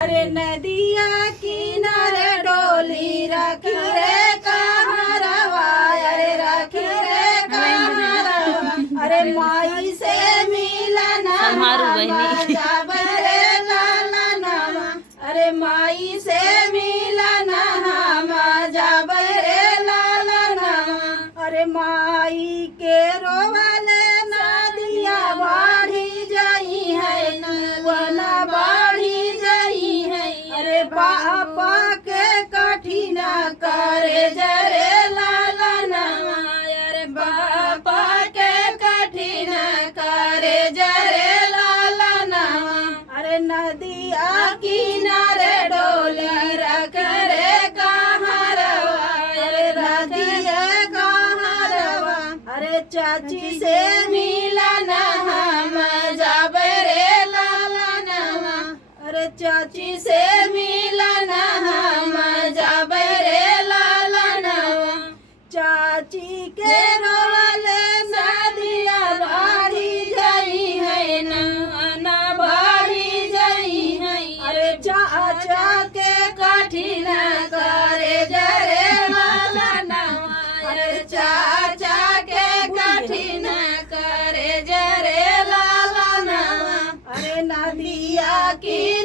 अरे नदिया किनारे डोली रखी रे कहारवा, अरे रखी रे कहारवा। अरे माई से मिलना जब रे लालनवा, अरे माई से मिलना हम जब रे लालनवा। अरे माई के रोवले नदिया बाढ़ी जाई है, वना बाढ़ी जाई है। अरे पापा के कठिन करे जरे लालनवा, अरे पापा के कठिन करे जरे लालनवा। अरे नदिया किनारे डोली रख रे कहारवा, अरे नदिया कहारवा। अरे चाची से मिलना हम जब रे लालनवा, अरे चाची से मिलना हम जब रे लालनवा। चाची के रोवले नदिया बाढ़ी जाई है, ना बाढ़ी जाई है। अरे चाचा के कठिन करे जरे लालनवा, अरे चाचा के कठिन करे जरे लालनवा। अरे नदिया की